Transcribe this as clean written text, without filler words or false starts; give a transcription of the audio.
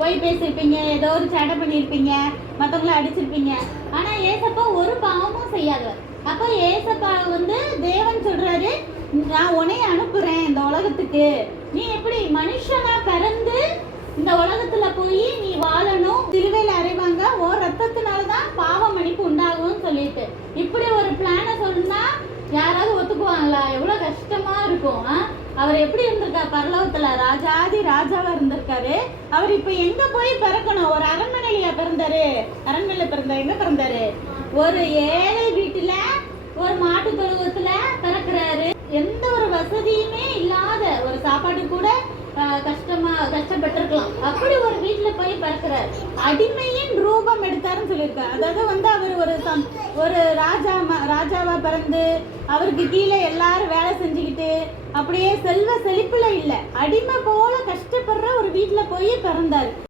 போய் பேசியிருப்பீங்க, ஏதோ ஒரு சேட்டை பண்ணியிருப்பீங்க, மற்றவங்கள அடிச்சிருப்பீங்க. ஆனால் ஏசப்பா ஒரு பாவமும் செய்யாதவர். அப்போ ஏசப்பா தேவன் சொல்றாரு, நான் உன்னைய அனுப்புறேன் இந்த உலகத்துக்கு. நீ எப்படி மனுஷனா பிறந்து இந்த உலகத்துல போய் நீ வாழணும், சிலுவையில அறைவாங்க, ஓ ரத்தத்தினாலதான் பாவ மன்னிப்பு உண்டாகும்னு சொல்லிட்டு இப்படி ஒரு பிளான சொன்னா யாராவது ஒத்துக்குவாங்களா? எவ்வளவு கஷ்டமா இருக்கும். அவர் எப்படி இருந்திருக்காரு? பரலோகத்துல ராஜாதி ராஜாவா இருந்திருக்காரு. அவர் இப்ப எங்க போய் பிறக்கணும்? ஒரு அரண்மனையிலயா பிறந்தாரு? அரண்மனையில பிறந்தாரு. எங்க பிறந்தாரு? ஒரு ஏழை வீட்டுல, ஒரு மாட்டு தொழுவத்துல பிறக்கிறாரு. எந்த ஒரு வசதியுமே இல்லாத, ஒரு சாப்பாடு கூட கஷ்டப்பட்டிருக்கலாம். அப்படி ஒரு வீட்டுல போய் பிறக்கிறார். அடிமையின் ரூபம் எடுத்தாருன்னு சொல்லியிருக்காரு. அதாவது அவர் ஒரு ராஜாவா பிறந்து அவருக்கு கீழே எல்லாரும் வேலை செஞ்சுக்கிட்டு அப்படியே செல்வ செழிப்புல இல்ல, அடிமை போல கஷ்டப்படுற ஒரு வீட்டுல போய் பிறந்தாரு.